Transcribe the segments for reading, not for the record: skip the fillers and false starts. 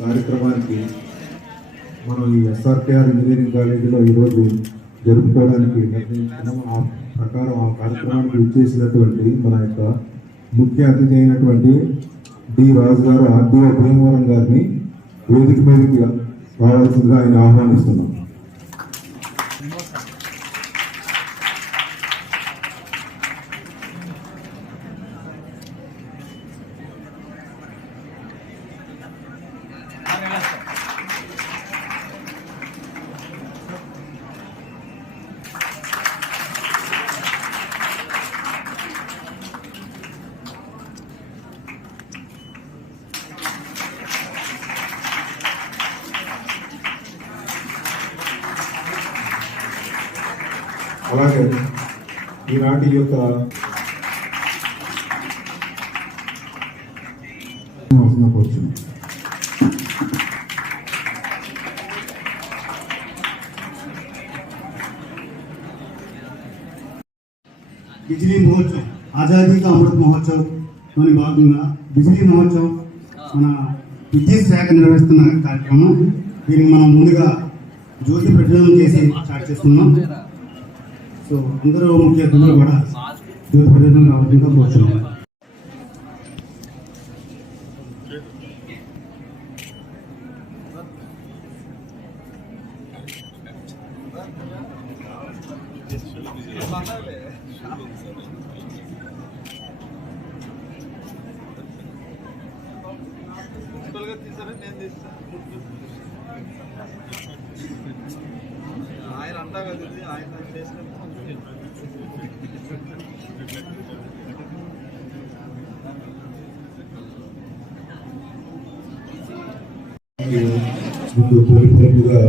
కార్యక్రమానికి మనం ఈ ఎస్ఆర్కేఆర్ ఇంజనీరింగ్ కాలేజీలో ఈరోజు జరుపుకోవడానికి నిర్ణయించుకున్నాం. ఆ ప్రకారం ఆ కార్యక్రమానికి విచ్చేసినటువంటి మన యొక్క ముఖ్య అతిథి అయినటువంటి డి రాజు గారు ఆర్డీఓ భీమవరం గారిని వేదిక మీదకి రావాల్సిందిగా ఆయన ఆహ్వానిస్తున్నాం. అలాగే ఈనాటి యొక్క బిజిలీ మహోత్సవ్ ఆజాదీ కా అమృత్ మహోత్సవ్ లోని భాగంగా బిజిలీ మహోత్సవ్ మన విద్యుత్ శాఖ నిర్వహిస్తున్న కార్యక్రమం. దీనికి మనం ముందుగా జ్యోతి ప్రజ్వలనం చేసి స్టార్ట్ చేస్తున్నాం. సో అందరూ ముఖ్య అతిథులు కూడా జ్యోతి ప్రజ్వలనం రావాల్సిందిగా కోరుతున్నాం. ఆయన అంతా కదా ఆయన తొలిపొలుపుగా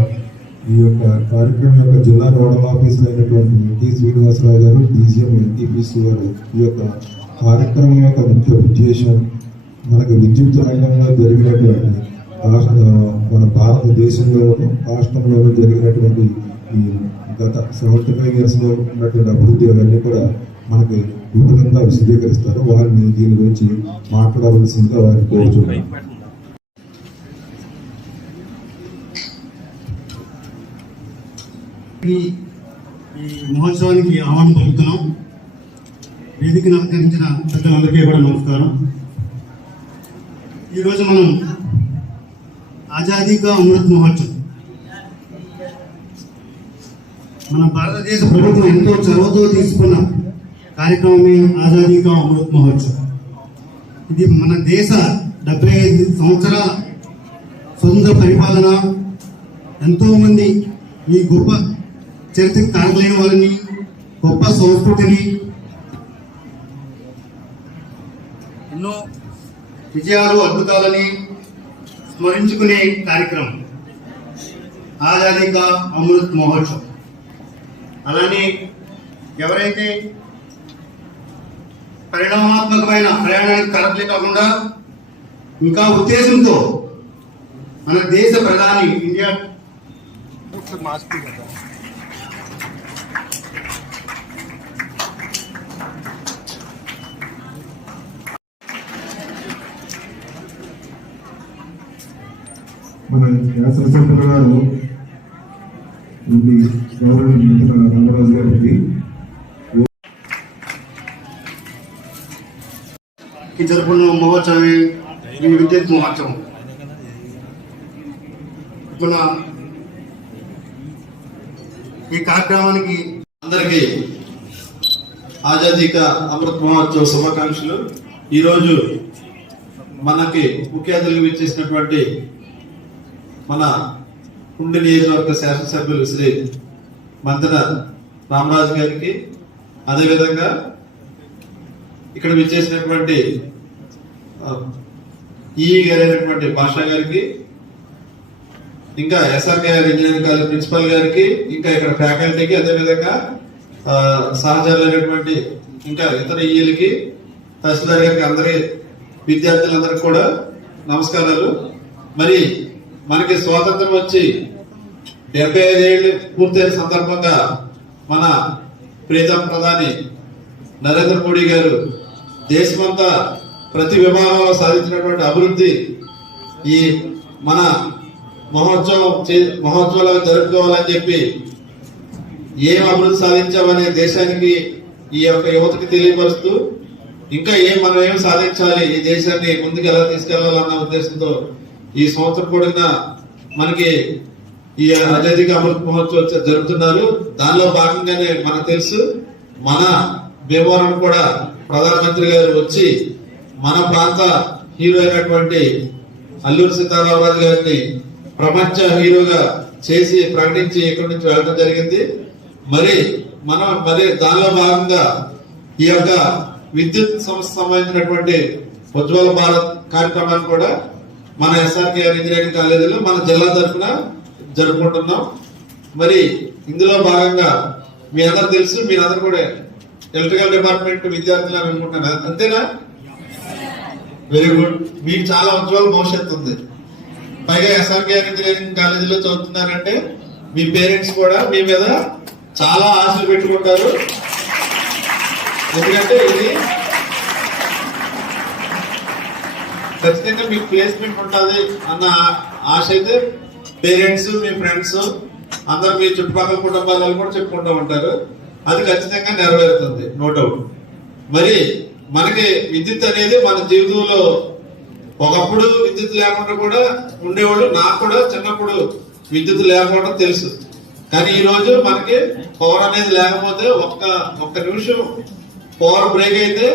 ఈ యొక్క కార్యక్రమం యొక్క జిల్లా నోడల్ ఆఫీసర్ అయినటువంటి టి శ్రీనివాసరావు గారు, డీజీఎం ఎన్టీపీసీ గారు ఈ యొక్క కార్యక్రమం యొక్క ముఖ్య ఉద్దేశం మనకు విద్యుత్ రంగంలో జరిగినటువంటి మన భారతదేశంలో రాష్ట్రంలోనూ జరిగినటువంటి ఈ గత 75 yearsలో ఉన్నటువంటి అభివృద్ధి అవన్నీ కూడా మనకి విపులంగా విశదీకరిస్తారు. వారిని దీని గురించి మాట్లాడవలసిందిగా వారిని కోరుచున్నాం. ఈ మహోత్సవానికి ఆహ్వానం పలుకుతున్నాం. వేదికను అలంకరించిన పెద్దలందరికీ కూడా నమస్కారం. ఈరోజు మనం ఆజాదీ కా అమృత్ మహోత్సవ్, మన భారతదేశ ప్రభుత్వం ఎంతో చొరవతో తీసుకున్న కార్యక్రమమే ఆజాదీ కా అమృత్ మహోత్సవ్. ఇది మన దేశ 75 సంవత్సరాల స్వతంత్ర పరిపాలన, ఎంతోమంది ఈ గొప్ప చరిత్ర కారకులైన వారిని, గొప్ప సంస్కృతిని, ఎన్నో విజయాలు అద్భుతాలని స్మరించుకునే కార్యక్రమం ఆజాదీ కా అమృత్ మహోత్సవ్. అలానే ఎవరైతే పరిణామాత్మకమైన ప్రయాణానికి కారకులే కాకుండా ఇంకా ఉద్దేశంతో మన దేశ ప్రధాని ఇండియా మన శాసనసభ్యులు గారు గౌరవ రంగరాజు గారికి జరుపుకున్న మహోత్సవమే ఈ విద్యుత్ మహోత్సవం. మన ఈ కార్యక్రమానికి అందరికీ ఆజాదీ కా అమృత్ మహోత్సవ్ శుభాకాంక్షలు. ఈరోజు మనకి ముఖ్య అతిథులుగా ఇచ్చేసినటువంటి మన ఉండి నియోజకవర్గ శాసనసభ్యులు శ్రీ మంతన రామరాజు గారికి, అదేవిధంగా ఇక్కడ విచ్చేసినటువంటి ఈఈ గారైనటువంటి భాషా గారికి, ఇంకా ఎస్ఆర్కేఆర్ ఇంజనీరింగ్ కాలేజ్ ప్రిన్సిపల్ గారికి, ఇంకా ఇక్కడ ఫ్యాకల్టీకి, అదేవిధంగా సహచరులైనటువంటి ఇంకా ఇతర ఈఈలకి, తహసీల్దార్ గారికి, అందరి విద్యార్థులందరికీ కూడా నమస్కారాలు. మరి మనకి స్వాతంత్రం వచ్చి 75 ఏళ్ళు పూర్తయిన సందర్భంగా మన ప్రీతం ప్రధాని నరేంద్ర మోడీ గారు దేశమంతా ప్రతి విభాగంలో సాధించినటువంటి అభివృద్ధి ఈ మన మహోత్సవాలు జరుపుకోవాలని చెప్పి ఏం అభివృద్ధి సాధించామనే దేశానికి ఈ యొక్క యువతకి తెలియపరుస్తూ ఇంకా మనం ఏం సాధించాలి, ఈ దేశాన్ని ముందుకు ఎలా తీసుకెళ్లాలన్న ఉద్దేశంతో ఈ సంవత్సరం పొడిగిన మనకి ఈ ఆజాదీ కా అమృత్ మహోత్సవం జరుపుతున్నారు. దానిలో భాగంగానే మనకు తెలుసు మన భీమవరం కూడా ప్రధానమంత్రి గారు వచ్చి మన ప్రాంత హీరో అయినటువంటి అల్లూరి సీతారామరాజు గారిని ప్రపంచ హీరోగా చేసి ప్రకటించి ఇక్కడి నుంచి వెళ్ళడం జరిగింది. మరి దానిలో భాగంగా ఈ యొక్క విద్యుత్ సంస్థ సంబంధించినటువంటి ఉజ్వల భారత్ కార్యక్రమాన్ని కూడా మన ఎస్ఆర్కేఆర్ ఇంజనీరింగ్ కాలేజీలో మన జిల్లా తరఫున జరుపుకుంటున్నాం. మరి ఇందులో భాగంగా మీ అందరు తెలుసు, మీరందరూ కూడా ఎలక్ట్రికల్ డిపార్ట్మెంట్ విద్యార్థులు అని అనుకుంటున్నారు, అంతేనా? Very good. మీకు చాలా ఉజ్వల భవిష్యత్తు ఉంది. పైగా ఎస్ఆర్కేఆర్ ఇంజనీరింగ్ కాలేజీలో చదువుతున్నారంటే మీ పేరెంట్స్ కూడా మీ మీద చాలా ఆశలు పెట్టుకుంటారు. ఎందుకంటే ఇది ఖచ్చితంగా మీకు ప్లేస్మెంట్ ఉంటుంది అన్న ఆశ అయితే పేరెంట్స్, మీ ఫ్రెండ్స్ అందరు, మీ చుట్టుపక్కల కుటుంబాలు కూడా చెప్పుకుంటూ ఉంటారు. అది ఖచ్చితంగా నెరవేరుతుంది, నో డౌట్. మరి మనకి విద్యుత్ అనేది మన జీవితంలో ఒకప్పుడు విద్యుత్ లేకుండా కూడా ఉండేవాళ్ళు. నాకు కూడా చిన్నప్పుడు విద్యుత్ లేకపోవడం తెలుసు. కానీ ఈ రోజు మనకి పవర్ అనేది లేకపోతే ఒక్క నిమిషం పవర్ బ్రేక్ అయితే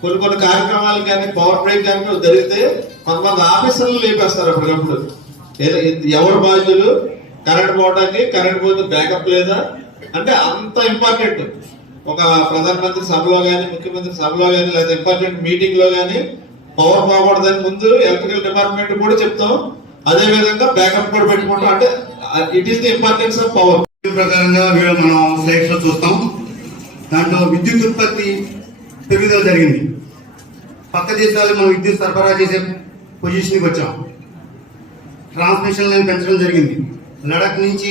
కొన్ని కార్యక్రమాలు కానీ పవర్ బ్రేక్ కానీ జరిగితే కొంతమంది ఆఫీసర్లు లేపేస్తారు అప్పటికప్పుడు. ఎవరు బాధ్యులు? కరెంట్ పోవడానికి, కరెంట్ పోతే బ్యాకప్ లేదా అంటే అంత ఇంపార్టెంట్. ఒక ప్రధానమంత్రి సభలో కానీ, ముఖ్యమంత్రి సభలో కానీ, లేదా ఇంపార్టెంట్ మీటింగ్ లో కానీ పవర్ పోకూడదని ముందు ఎలక్ట్రికల్ డిపార్ట్మెంట్ కూడా చెప్తాం. అదే విధంగా బ్యాకప్ కూడా పెట్టుకుంటాం. అంటే it is the importance of power. ప్రకారంగా మనం స్లైడ్స్ లో చూస్తాం. దాంట్లో విద్యుత్ ఉత్పత్తి పెరుగుదల జరిగింది. పక్క దేశాలు మనం విద్యుత్ సరఫరా చేసే పొజిషన్కి వచ్చాం. ట్రాన్స్మిషన్ లైన్ పెంచడం జరిగింది. లడక్ నుంచి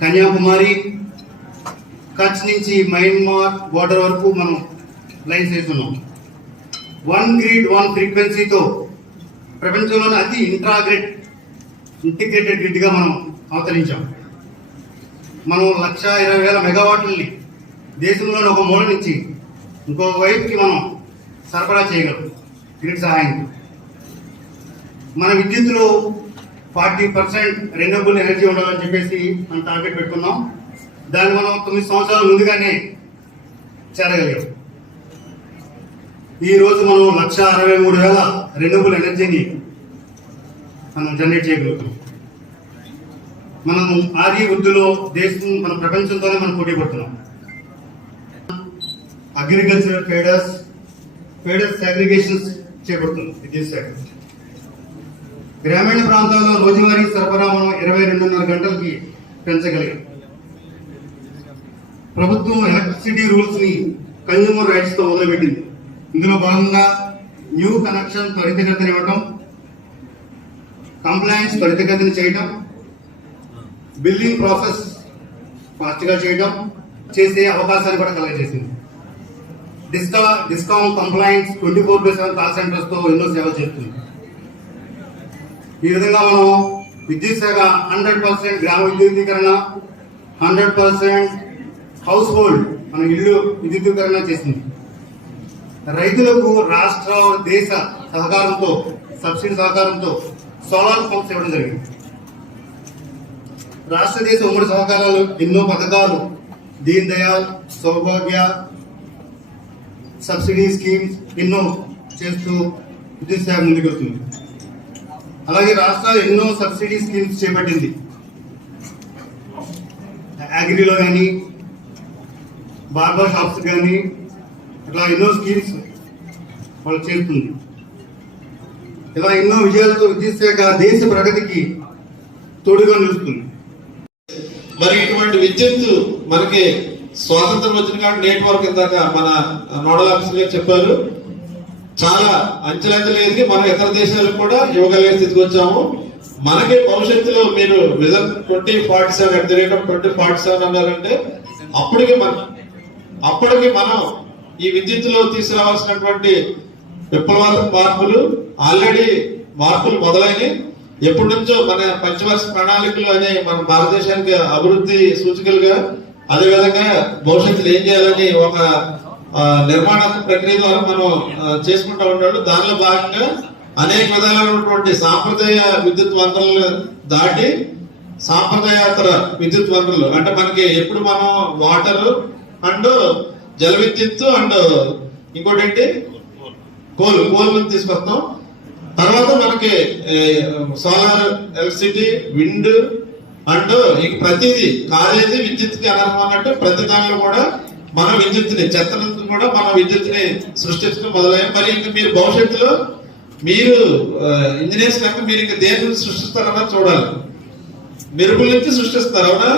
కన్యాకుమారి, కచ్ నుంచి మయన్మార్ బోర్డర్ వరకు మనం లైన్స్ వేస్తున్నాం. 1 గ్రిడ్ 1 ఫ్రీక్వెన్సీతో ప్రపంచంలోనే అతి ఇంటిగ్రేటెడ్ గ్రిడ్ గా మనం అవతరించాం. మనం 1,20,000 మెగావాట్లని దేశంలోని ఒక మూల నుంచి ఇంకొక వైపుకి మనం సరఫరా చేయగలం గ్రిడ్ సహాయంతో. మన విద్యుత్తులో 40% రెన్యూవబుల్ ఎనర్జీ ఉండాలని చెప్పేసి మనం టార్గెట్ పెట్టుకున్నాం. దాన్ని మనం 9 సంవత్సరాల ముందుగానే చేరగలిగాం. ఈ రోజు మనం 1,63,000 రెన్యూవబుల్ ఎనర్జీని మనం జనరేట్ చేయగలుగుతాం. మనం ఆర్ఈ వృద్ధిలో దేశం, మన ప్రపంచంతోనే మనం పోటీ పడుతున్నాం. అగ్రికల్చరల్ ఫీడర్స్ అగ్రిగేషన్స్ చేపడుతుంది విద్యుత్ శాఖ. గ్రామీణ ప్రాంతాల్లో రోజువారీ సరఫరా మనం 22.5 గంటలకి పెంచగలిగాం. ప్రభుత్వం ఎలక్ట్రిసిటీ రూల్స్ ని కన్జ్యూమర్ రైట్స్ తో మొదలుపెట్టింది. ఇందులో భాగంగా న్యూ కనెక్షన్ త్వరితగతిని ఇవ్వడం, కంప్లైంట్స్ త్వరితగతిని చేయడం, బిల్లింగ్ ప్రాసెస్ ఫాస్ట్ గా చేసే అవకాశాన్ని కూడా కలగజేసింది. డిస్కామ్ కంప్లైంట్స్ 24/7 కాల్ సెంటర్స్ తో ఎన్నో సేవలు చేస్తుంది. ఈ విధంగా మనం విద్యుత్ శాఖ 100% గ్రామ విద్యుదీకరణ, 100% హౌస్ హోల్డ్ మన ఇల్లు విద్యుదీకరణ చేసింది. రైతులకు రాష్ట్ర దేశ సహకారంతో, సబ్సిడీ సహకారంతో సోలార్ పంప్స్ ఇవ్వడం జరిగింది. రాష్ట్ర దేశ ఉమ్మడి సహకారాలు ఎన్నో పథకాలు, దీన్ దయాళ్, సౌభాగ్య, సబ్సిడీ స్కీమ్స్ ఎన్నో చేస్తూ విద్యుత్ శాఖ ముందుకెళ్తుంది. అలాగే రాష్ట్రాలు ఎన్నో సబ్సిడీ స్కీమ్స్ చేపట్టింది. అగ్రిలో కానీ, బార్బర్ షాప్స్ కానీ ఇట్లా ఎన్నో స్కీమ్స్ వాళ్ళు చేస్తుంది. ఇలా ఎన్నో విజయాలతో విద్యుత్ శాఖ దేశ ప్రగతికి తోడుగా నిలుస్తుంది. మరి ఇటువంటి విద్యుత్ మనకి స్వాతంత్రం వచ్చిన కాబట్టి నెట్వర్క్ ఇందాక మన నోడల్ ఆఫీసర్ గారు చెప్పారు, చాలా అంచెలంచెలు ఎదిగి మనం ఇతర దేశాలకు కూడా ఇవ్వగలిగే స్థితికి వచ్చాము. మనకి భవిష్యత్తులో మీరు vision 2047 at the rate of 2047 అన్నారంటే అప్పటికి మనం ఈ విద్యుత్తులో తీసుకురావాల్సినటువంటి విప్లవాత్మక మార్పులు ఆల్రెడీ మార్పులు మొదలైనవి. ఎప్పటి నుంచో మన పంచవర్ష ప్రణాళికలు అనే మన భారతదేశానికి అభివృద్ధి సూచికలుగా, అదేవిధంగా భవిష్యత్తులో ఏం చేయాలని ఒక నిర్మాణాత్మక ప్రక్రియ ద్వారా మనం చేసుకుంటూ ఉంటాడు. దానిలో భాగంగా అనేక విధాలైనటువంటి సాంప్రదాయ విద్యుత్ వనరులు దాటి సాంప్రదాయేతర విద్యుత్ వనరులు అంటే మనకి ఎప్పుడు మనం వాటర్ అండ్ జల విద్యుత్ అండ్ ఇంకోటి ఏంటి కోల్ నుంచి తీసుకొస్తాం. తర్వాత మనకి సోలార్, ఎలక్ట్రిసిటీ, విండ్ అండ్ ఇంక ప్రతిదీ కాలేజీ విద్యుత్కి అనర్హం అన్నట్టు ప్రతి దానిలో కూడా మన విద్యుత్ని చెత్త నుంచి కూడా మన విద్యుత్ని సృష్టించడం మొదలయ్యాం. మరి ఇంక మీరు భవిష్యత్తులో మీరు ఇంజనీర్స్ కనుక మీరు ఇంక దేని నుంచి సృష్టిస్తారన్నా చూడాలి. మెరుపుల నుంచి సృష్టిస్తారు, అవునా?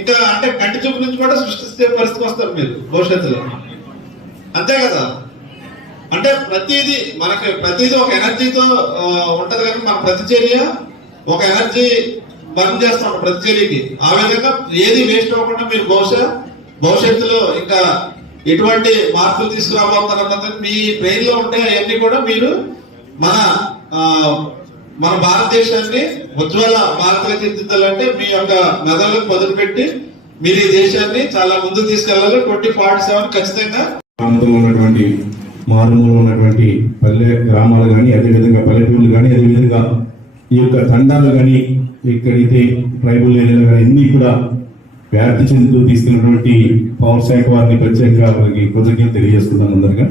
ఇంకా అంటే కంటి చూపు నుంచి కూడా సృష్టిస్తే పరిస్థితి వస్తారు మీరు భవిష్యత్తులో, అంతే కదా? అంటే ప్రతిదీ ఒక ఎనర్జీతో ఉంటది కానీ మన ప్రతిచర్య ఒక ఎనర్జీ బర్న్ చేస్తాం ప్రతిచర్యకి. ఆ విధంగా ఏది వేస్ట్ అవ్వకుండా మీరు భవిష్యత్తులో ఇంకా ఎటువంటి మార్పులు తీసుకురాబోతారన్నది మీ బ్రెయిన్ లో ఉంటే అవన్నీ కూడా మీరు మన భారతదేశాన్ని ఉజ్వల భారతగా తీర్చిదిద్దాలంటే మీ యొక్క మెదడులకు పదులు పెట్టి మీరు ఈ దేశాన్ని చాలా ముందుకు తీసుకెళ్లాలి. 2047 ఖచ్చితంగా ఉన్నటువంటి మారుమూల ఉన్నటువంటి పల్లె గ్రామాలు కానీ, అదేవిధంగా పల్లెటూళ్ళు కానీ, అదేవిధంగా ఈ యొక్క తండాలు కానీ, ఎక్కడైతే ట్రైబల్ ఏరియాలు కానీ అన్ని కూడా వ్యాప్తి చెందుతూ తీసుకున్నటువంటి పవర్ శాఖ వారిని ప్రత్యేకంగా వారికి కృతజ్ఞతలు తెలియజేస్తున్నాం అందరిగా.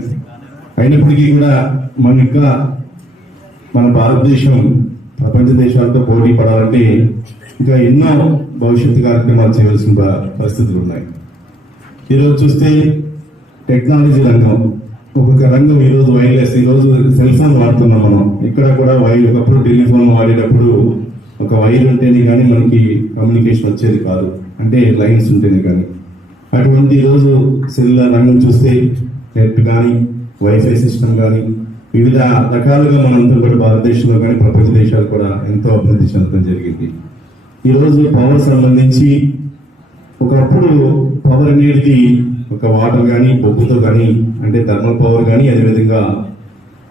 అయినప్పటికీ కూడా మన భారతదేశం ప్రపంచ దేశాలతో పోటీ పడాలంటే ఇంకా ఎన్నో భవిష్యత్తు కార్యక్రమాలు చేయవలసిన పరిస్థితులు ఉన్నాయి. ఈరోజు చూస్తే టెక్నాలజీ రంగం ఒక్కొక్క రంగం, ఈరోజు వైర్లెస్, ఈరోజు సెల్ ఫోన్ వాడుతున్నాం మనం. ఇక్కడ కూడా ఒకప్పుడు టెలిఫోన్ వాడేటప్పుడు ఒక వైర్ ఉంటేనే కానీ మనకి కమ్యూనికేషన్ వచ్చేది కాదు, అంటే లైన్స్ ఉంటేనే కానీ. అటువంటి ఈరోజు సెల్యులార్ రంగం చూస్తే నెట్ కానీ, వైఫై సిస్టమ్ కానీ వివిధ రకాలుగా మనంతా కూడా భారతదేశంలో కానీ ప్రపంచ దేశాలు కూడా ఎంతో అభివృద్ధి చెందడం జరిగింది. ఈరోజు పవర్ సంబంధించి ఒకప్పుడు పవర్ అనేది ఒక వాటర్ కానీ, బొగ్గుతో కానీ, అంటే థర్మల్ పవర్ కానీ, అదేవిధంగా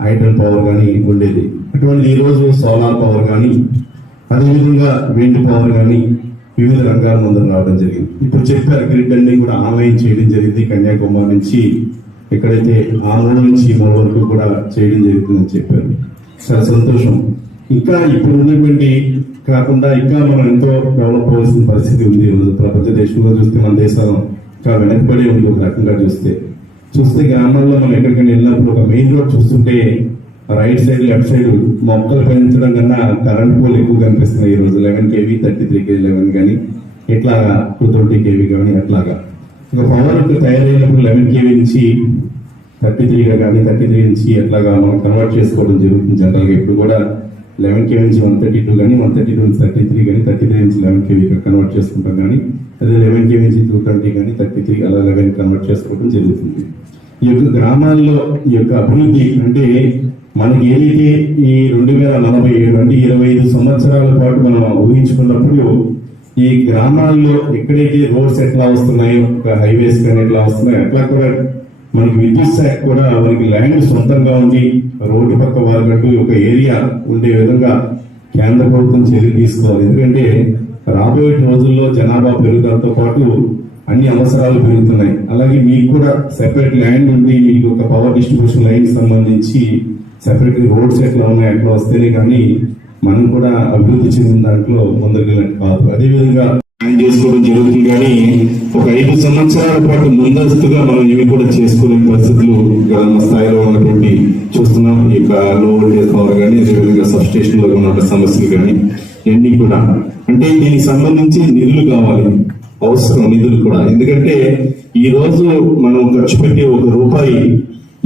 హైడ్రల్ పవర్ కానీ ఉండేది. అటువంటి ఈరోజు సోలార్ పవర్ కానీ, అదేవిధంగా విండ్ పవర్ కానీ వివిధ రంగాల ముందు రావడం జరిగింది. ఇప్పుడు చెప్పారు గ్రిడ్ అన్ని కూడా ఆన్లైన్ చేయడం జరిగింది. కన్యాకుమారి నుంచి ఎక్కడైతే ఆ మూడు నుంచి మూడు వరకు కూడా చేయడం జరుగుతుందని చెప్పారు. చాలా సంతోషం. ఇంకా ఇప్పుడు ఉన్నటువంటి కాకుండా ఇంకా మనం ఎంతో డెవలప్ అవ్వాల్సిన పరిస్థితి ఉంది. ప్రపంచ దేశంలో చూస్తే మన దేశం ఇంకా వెనకబడి ఉంది. ఒక రకంగా చూస్తే గ్రామాల్లో మనం ఎక్కడికైనా వెళ్ళినప్పుడు ఒక మెయిన్ రోడ్ చూస్తుంటే రైట్ సైడ్ లెఫ్ట్ సైడ్ మొక్కలు పెంచడం కన్నా కరెంట్ పోల్ ఎక్కువ కనిపిస్తున్నాయి. ఈ రోజు 11 kV 33 kV 11 కానీ, ఇట్లా 220 kV కానీ అట్లాగా. ఒక పవర్ తయారైనప్పుడు 11 kV నుంచి 33గా కానీ 33 నుంచి అట్లాగా మనం కన్వర్ట్ చేసుకోవడం జరుగుతుంది. జనరల్గా ఇప్పుడు కూడా 11 kV నుంచి 132 కానీ, 132 నుంచి 33 కానీ, 33 నుంచి 11 kV కన్వర్ట్ చేసుకుంటాం కానీ, అదే 11 kV నుంచి 220 కానీ 33 అలా కానీ కన్వర్ట్ చేసుకోవడం జరుగుతుంది. ఈ యొక్క గ్రామాల్లో ఈ యొక్క అభివృద్ధి అంటే మనకి ఏదైతే ఈ 2047 అంటే 25 సంవత్సరాల పాటు మనం ఊహించుకున్నప్పుడు ఈ గ్రామాల్లో ఎక్కడైతే రోడ్స్ ఎట్లా వస్తున్నాయో, హైవేస్ కానీ ఎట్లా వస్తున్నాయో అట్లా కూడా మనకి విద్యుత్ శాఖ కూడా మనకి ల్యాండ్ సొంతంగా ఉండి రోడ్డు పక్క వారినట్టు ఒక ఏరియా ఉండే విధంగా కేంద్ర ప్రభుత్వం చర్యలు తీసుకోవాలి. ఎందుకంటే రాబోయే రోజుల్లో జనాభా పెరుగుదలతో పాటు అన్ని అవసరాలు పెరుగుతున్నాయి. అలాగే మీకు కూడా సెపరేట్ ల్యాండ్ ఉంది, మీకు ఒక పవర్ డిస్ట్రిబ్యూషన్ లైన్ సంబంధించి సెపరేట్ రోడ్స్ ఎట్లా ఉన్నాయి అట్లా వస్తేనే కానీ మనం కూడా అభివృద్ధి చెందిన దాంట్లో ముందరిగినట్టు కాదు. అదేవిధంగా చేసుకోవడం జరుగుతుంది. కానీ ఒక 5 సంవత్సరాల పాటు ముందస్తుగా మనం ఇవి కూడా చేసుకోలేని పరిస్థితులు గ్రామ స్థాయిలో ఉన్నటువంటి చూస్తున్నాం. ఈ యొక్క లో వోల్టేజ్ పవర్ కానీ, అదేవిధంగా సబ్ స్టేషన్ లో ఉన్న సమస్యలు కానీ ఇవన్నీ కూడా అంటే దీనికి సంబంధించి నిధులు కావాలి. అవసరం నిధులు కూడా. ఎందుకంటే ఈ రోజు మనం ఖర్చు పెట్టే ₹1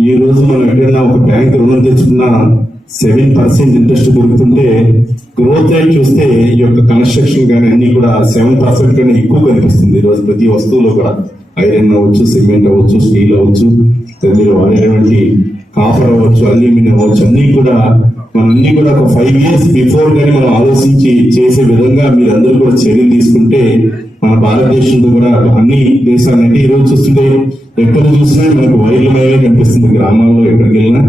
ఈ రోజు మనం ఎక్కడైనా ఒక బ్యాంక్ రుణం తెచ్చుకున్నా 7% ఇంట్రెస్ట్ దొరుకుతుంటే గ్రోత్ రేట్ చూస్తే ఈ యొక్క కన్స్ట్రక్షన్ కానీ అన్ని కూడా 7% కన్నా ఎక్కువ కనిపిస్తుంది. ఈ రోజు ప్రతి వస్తువులో కూడా ఐరన్ అవ్వచ్చు, సిమెంట్ అవ్వచ్చు, స్టీల్ అవ్వచ్చు, మీరు వాడేటువంటి కాపర్ అవ్వచ్చు, అల్యూమినియం అవ్వచ్చు, అన్ని కూడా ఒక 5 years బిఫోర్ కానీ మనం ఆలోచించి చేసే విధంగా మీరందరూ కూడా చర్యలు తీసుకుంటే మన భారతదేశంలో కూడా అన్ని దేశాలంటే ఈ రోజు చూస్తుంటే ఎక్కడ చూసినా మనకు వైర్లమయమే కనిపిస్తుంది. గ్రామాల్లో ఎక్కడికి వెళ్ళినా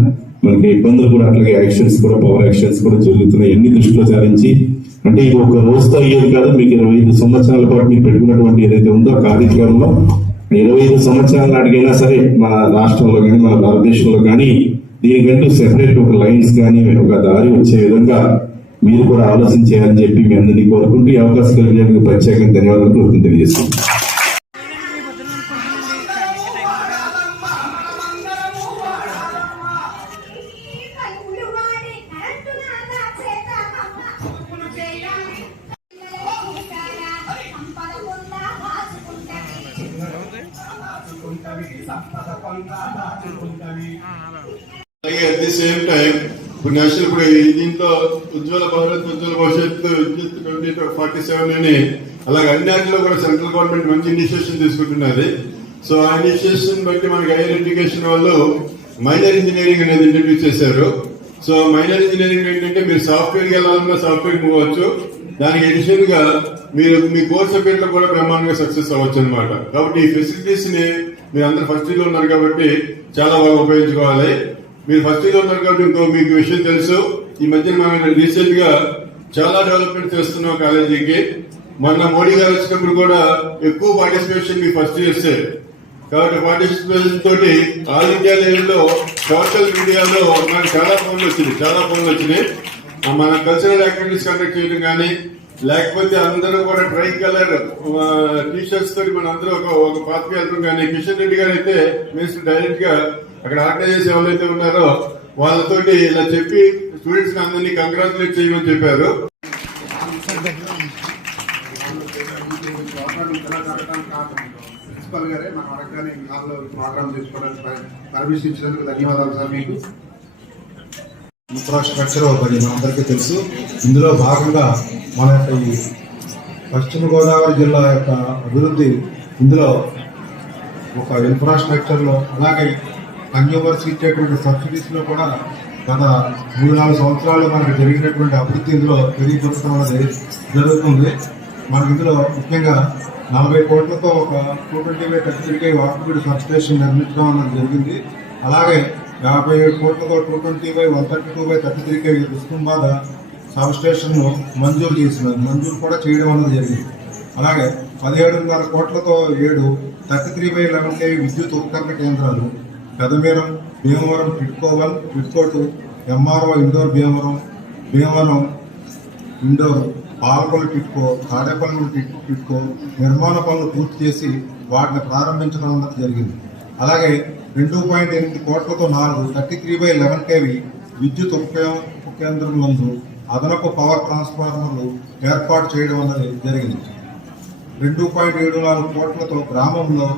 మనకి ఇబ్బందులు కూడా అట్లాగే యాక్సిడెంట్స్ కూడా, పవర్ యాక్సిడెంట్స్ కూడా జరుగుతున్నాయి. ఎన్ని దృష్టిలో సారించి అంటే ఇది ఒక రోజుతో అయ్యేది కాదు. మీకు 25 సంవత్సరాల పాటు మీరు పెట్టుకున్నటువంటి ఏదైతే ఉందో కార్యక్రమంలో 25 సంవత్సరాల నాటికైనా సరే మన రాష్ట్రంలో కానీ మన భారతదేశంలో కానీ దీనికంటూ సెపరేట్ ఒక లైన్స్ కానీ ఒక దారి వచ్చే విధంగా మీరు కూడా ఆలోచించాలని చెప్పి మీ అందరినీ కోరుకుంటూ ఈ అవకాశం కలిగినందుకు ప్రత్యేకంగా ధన్యవాదాలు తెలియజేస్తున్నాను. అలాగే అట్ ది సేమ్ టైం ఇప్పుడు నేషనల్ ఇప్పుడు దీంట్లో ఉజ్వల భారత్, ఉజ్వల భవిష్యత్తు, విద్యుత్ 2047 అని అలాగే అన్నిటిలో కూడా సెంట్రల్ గవర్నమెంట్ మంచి ఇనిషియేషన్ తీసుకుంటున్నది. సో ఆ ఇనిషియేషన్ బట్టి మనకి హైయర్ ఎడ్యుకేషన్ వాళ్ళు మైనర్ ఇంజనీరింగ్ అనేది ఇంట్రడ్యూస్ చేశారు. సో మైనర్ ఇంజనీరింగ్ ఏంటంటే మీరు సాఫ్ట్వేర్కి వెళ్ళాలన్నా సాఫ్ట్వేర్ మూవ్ అవ్వచ్చు. దానికి అడిషనల్ గా మీరు మీ కోర్స్ సబ్జెక్ట్ లో కూడా బ్రహ్మాండంగా సక్సెస్ అవ్వచ్చు అనమాట. కాబట్టి ఈ ఫెసిలిటీస్ ని మీరు అందరు ఫస్ట్ ఇయర్ లో ఉన్నారు కాబట్టి చాలా బాగా ఉపయోగించుకోవాలి. మీరు ఫస్ట్ ఇయర్ లో ఉన్నారు కాబట్టి ఇంకో మీకు విషయం తెలుసు, ఈ మధ్య మనం రీసెంట్ గా చాలా డెవలప్మెంట్ చేస్తున్నాం కాలేజీకి. మొన్న మోడీ గారు వచ్చినప్పుడు కూడా ఎక్కువ పార్టిసిపేషన్ మీ ఫస్ట్ ఇయర్సే. కాబట్టి పార్టిసిపేషన్ తోటి ఆల్ ఇండియా లెవెల్లో సోషల్ మీడియాలో మనకు చాలా ఫోన్లు వచ్చినాయి. మన కల్చరల్ యాక్టివిటీస్ కండక్ట్ చేయడం కానీ, లేకపోతే అందరూ కూడా ట్రై కలర్ టీషర్ట్స్ తోటి మన అందరూ ఒక పార్టీకి వెళ్తాం. కానీ కిషన్ రెడ్డి గారు అయితే మినిస్టర్ డైరెక్ట్ గా అక్కడ ఆర్గనైజర్స్ ఎవరైతే ఉన్నారో వాళ్ళతోటి ఇలా చెప్పి స్టూడెంట్స్ అందరినీ కంగ్రాచులేట్ చేయమని చెప్పారు. ప్రిన్సిపల్ గారే మన వరకనే హాల్లో ప్రోగ్రామ్ చేసుకోవడానికి పర్మిషన్ ఇచ్చినందుకు ధన్యవాదాలు సార్. మీకు ఇన్ఫ్రాస్ట్రక్చర్ ఒకటి మనందరికీ తెలుసు. ఇందులో భాగంగా మన యొక్క ఈ పశ్చిమ గోదావరి జిల్లా యొక్క అభివృద్ధి ఇందులో ఒక ఇన్ఫ్రాస్ట్రక్చర్లో, అలాగే కన్జ్యూమర్స్ ఇచ్చేటువంటి సబ్సిడీస్లో కూడా గత 3-4 సంవత్సరాలు మనకు జరిగినటువంటి అభివృద్ధి ఇందులో తెలియజెప్పడం అనేది జరుగుతుంది. మనకి ఇందులో ముఖ్యంగా 40 కోట్లతో ఒక 220 33 వాటర్ సబ్స్టేషన్ నిర్మించడం అన్నది జరిగింది. అలాగే 57 కోట్లతో 220/132/33 రుస్తుంబాద సబ్ స్టేషన్ మంజూరు కూడా చేయడం అన్నది జరిగింది. అలాగే 17.5 కోట్లతో 7 33/11 విద్యుత్ ఉపకరణ కేంద్రాలు పెదమీరం, భీమవరం, టిట్కో1, టిట్కో2, MRO indoor Bhimavaram indoor, Palakollu TIDCO, Tadepalli TIDCO నిర్మాణ పనులు పూర్తి చేసి వాటిని ప్రారంభించడం అన్నది జరిగింది. అలాగే 2.8 కోట్లతో 4 33/11 kV విద్యుత్ ఉప కేంద్రం నందు అదనపు పవర్ ట్రాన్స్ఫార్మర్లు ఏర్పాటు చేయడం అన్నది జరిగింది. 2.74 కోట్లతో గ్రామంలో,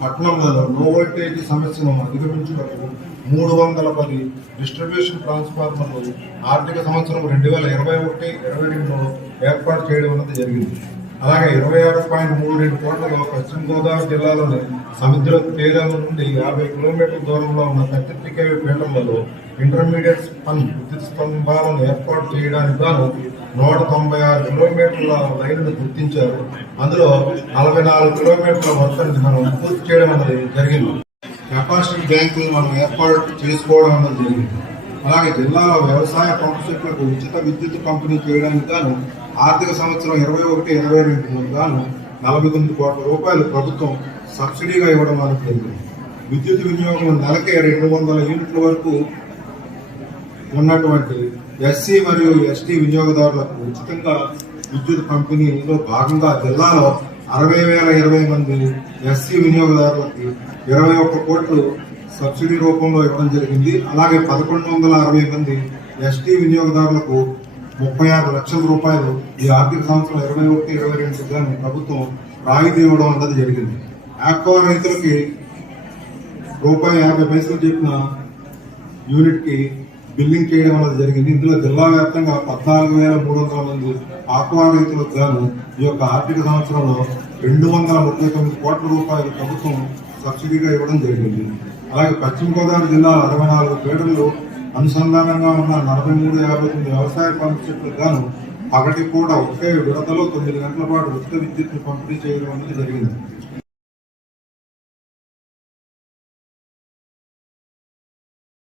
పట్టణంలో లో వోల్టేజ్ సమస్యను అధిగమించుటకు 310 డిస్ట్రిబ్యూషన్ ట్రాన్స్ఫార్మర్లు ఆర్థిక సంవత్సరం 2021-22లో ఏర్పాటు చేయడం అన్నది జరిగింది. అలాగే 26.32 కోట్లలో పశ్చిమ గోదావరి జిల్లాలోని సముద్ర తీరాల నుండి 50 కిలోమీటర్ల దూరంలో ఉన్న 33 kV ఫీడర్లలో ఇంటర్మీడియట్ స్పన్ విద్యుత్ స్తంభాలను ఏర్పాటు చేయడానికి గాను 196 కిలోమీటర్ల లైన్ను గుర్తించారు. అందులో 44 కిలోమీటర్ల వర్కాన్ని మనం పూర్తి చేయడం అనేది జరిగింది. కెపాసిటీ బ్యాంకులు మనం ఏర్పాటు చేసుకోవడం అనేది జరిగింది. అలాగే జిల్లాలో వ్యవసాయ పంపు సెట్లకు ఉచిత విద్యుత్ పంపిణీ చేయడానికి గాను ఆర్థిక సంవత్సరం 21-22 గాను 49 కోట్ల రూపాయలు ప్రభుత్వం సబ్సిడీగా ఇవ్వడం అనేది జరిగింది. విద్యుత్ వినియోగం నెలకి 200 యూనిట్ల వరకు ఉన్నటువంటి ఎస్సీ మరియు ఎస్టీ వినియోగదారులకు ఉచితంగా విద్యుత్ పంపిణీలో భాగంగా జిల్లాలో 60,020 మంది ఎస్సీ వినియోగదారులకి 21 కోట్లు సబ్సిడీ రూపంలో ఇవ్వడం జరిగింది. అలాగే 1,160 మంది ఎస్టీ వినియోగదారులకు 36 లక్షల రూపాయలు ఈ ఆర్థిక సంవత్సరం 21-22 గాను ప్రభుత్వం రాయితీ ఇవ్వడం అన్నది జరిగింది. ఆక్వా రైతులకి ₹50 చెప్పిన యూనిట్ కి బిల్లింగ్ చేయడం అనేది జరిగింది. ఇందులో జిల్లా వ్యాప్తంగా 14,300 మంది ఆక్వా రైతులకు గాను ఈ యొక్క ఆర్థిక సంవత్సరంలో 239 కోట్ల రూపాయలు ప్రభుత్వం సబ్సిడీగా ఇవ్వడం జరిగింది. అలాగే పశ్చిమ గోదావరి జిల్లాలో 64 ఫీడర్లు అనుసంధానంగా ఉన్న 43-59 వ్యవసాయ పంపు చెట్లకు గాను పగటి పూట ఒకే విడతలో 9 గంటల పాటు ఉచిత విద్యుత్ను పంపిణీ చేయడం అనేది జరిగింది.